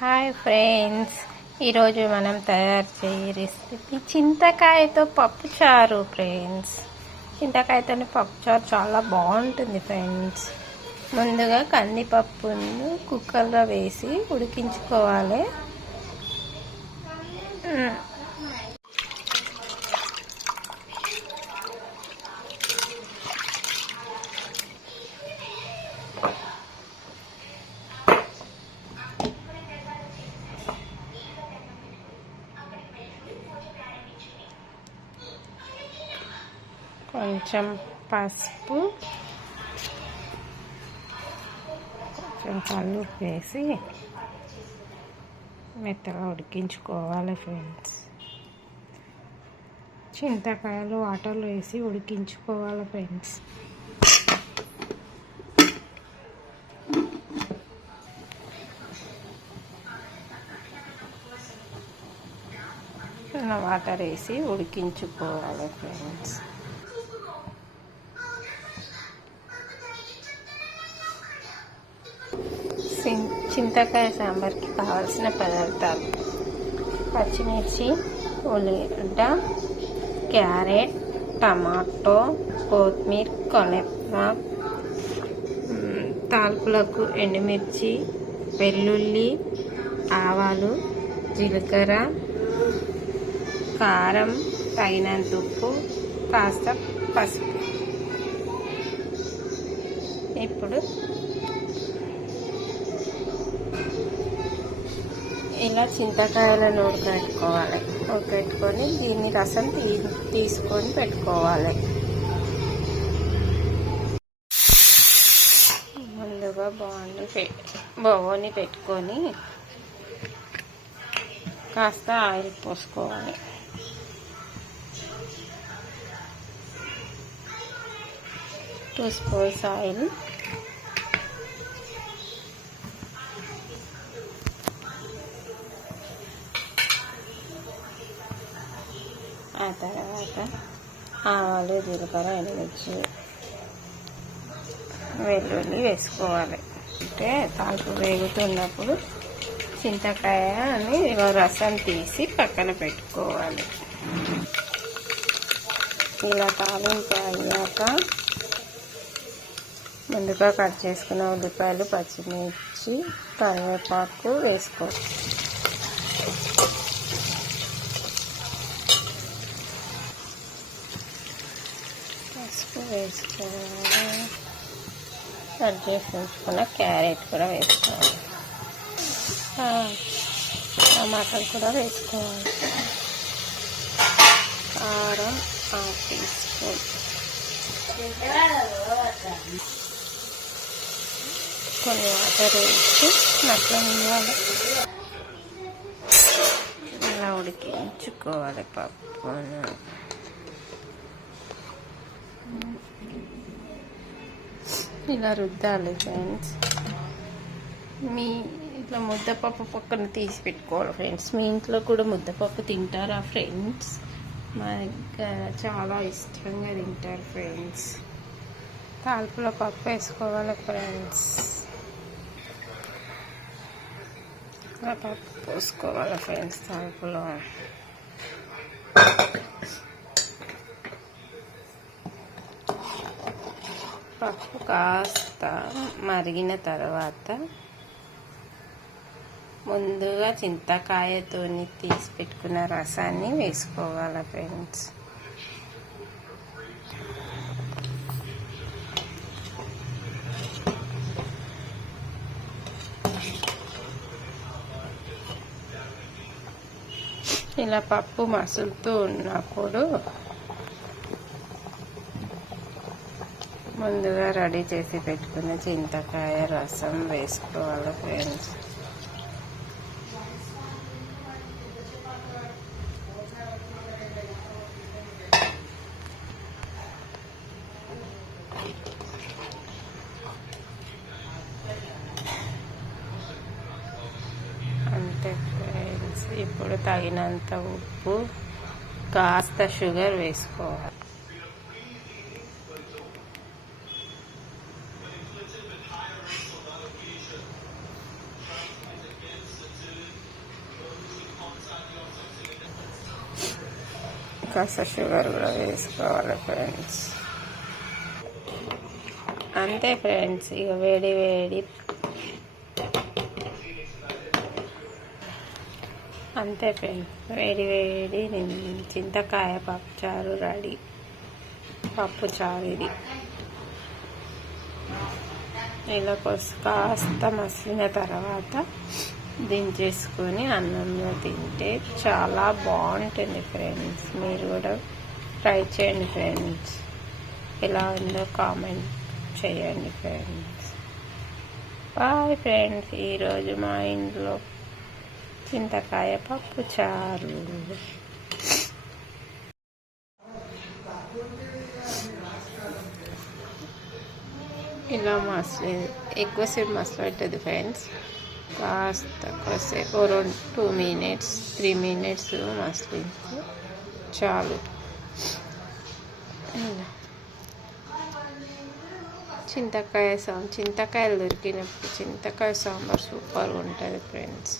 Hi friends, ఈరోజు మనం తయారు చేయే రెసిపీ చింతకాయతో పప్పుచారు. ఫ్రెండ్స్, చింతకాయతో పప్పుచారు చాలా బాగుంటుంది ఫ్రెండ్స్. ముందుగా కందిపప్పును కుక్కర్లో వేసి ఉడికించుకోవాలి. కొంచెం పసుపు, కొంచెం కల్లు వేసి మెత్తగా ఉడికించుకోవాలి ఫ్రెండ్స్. చింతకాయలు వాటర్లో వేసి ఉడికించుకోవాలి ఫ్రెండ్స్. వాటర్ వేసి ఉడికించుకోవాలి ఫ్రెండ్స్. చింతకాయ సాంబార్కి కావాల్సిన పదార్థాలు: పచ్చిమిర్చి, ఉల్లిగడ్డ, క్యారెట్, టమాటో, కొత్తిమీర, కరివేపాకు, తాల్పులకు ఎండుమిర్చి, వెల్లుల్లి, ఆవాలు, జీలకర్ర, కారం, తగినంత ఉప్పు, కాస్త పసుపు. ఇప్పుడు ఇలా చింతకాయలను ఉడకబెట్టుకొని దీన్ని రసం తీసుకొని పెట్టుకోవాలి. ముందుగా బగోని పెట్టుకొని కాస్త ఆయిల్ పోసుకోవాలి. టూ స్పూన్స్ ఆయిల్, ఆ తర్వాత ఆవాలు, జీలకర్ర, ఎండుమిర్చి, వెల్లుల్లి వేసుకోవాలి. అంటే తాలింపు వేగుతున్నప్పుడు చింతకాయని రసం తీసి పక్కన పెట్టుకోవాలి. ఇలా తాలింపు అయ్యాక ముందుగా కట్ చేసుకున్న ఉల్లిపాయలు, పచ్చిమిర్చి, కరివేపాకు వేసుకోవాలి. పసుపు వేసుకోవాలి. కట్ చేసి ఉంచుకున్న క్యారెట్ కూడా వేసుకోవాలి. టమాటాలు కూడా వేసుకోవాలి. కారం 1/2 టీ స్పూన్, కొన్ని వాటర్ వేసి మగ్గనివ్వాలి. ఇలా ఉడికించుకోవాలి పప్పును. ఇలా రుద్దాలి ఫ్రెండ్స్. ఇట్లా ముద్దపప్పు పక్కన తీసి పెట్టుకోవాలి ఫ్రెండ్స్. మీ ఇంట్లో కూడా ముద్దపప్పు తింటారా ఫ్రెండ్స్? మా దగ్గర చాలా ఇష్టంగా తింటారు ఫ్రెండ్స్. తాలింపులో పప్పు వేసుకోవాలి ఫ్రెండ్స్. పప్పు పోసుకోవాలి ఫ్రెండ్స్ తాలింపులో. పప్పు కాస్త మరిగిన తర్వాత ముందుగా చింతకాయతో తీసి పెట్టుకున్న రసాన్ని వేసుకోవాలి ఫ్రెండ్స్. ఇలా పప్పు మసులుతూ ఉన్నప్పుడు ముందుగా రెడీ చేసి పెట్టుకున్న చింతకాయ రసం వేసుకోవాలి ఫ్రెండ్స్. అంతే ఫ్రెండ్స్. ఇప్పుడు తగినంత ఉప్పు, కాస్త షుగర్ వేసుకోవాలి. కాస్త షుగర్ కూడా వేసుకోవాలి ఫ్రెండ్స్. అంతే ఫ్రెండ్స్, ఇక వేడి వేడి అంతే ఫ్రెండ్స్, వేడి వేడి చింతకాయ పప్పుచారు రెడీ. పప్పుచారు ఇది ఇలా కాస్త మసిలిన తర్వాత దించేసుకొని అన్నంలో తింటే చాలా బాగుంటుంది ఫ్రెండ్స్. మీరు కూడా ట్రై చేయండి ఫ్రెండ్స్. ఎలా ఉందో కామెంట్ చేయండి ఫ్రెండ్స్. Bye friends. ఈరోజు మా ఇంట్లో చింతకాయ పప్పుచారు. ఇలా ఎక్కువసేపు మసలు పెట్టదు ఫ్రెండ్స్. కాసేపు 2 minutes 3 minutes మసలిస్తే చాలు. చింతకాయలు దొరికినప్పుడు చింతకాయ సాంబార్ సూపర్గా ఉంటుంది ఫ్రెండ్స్.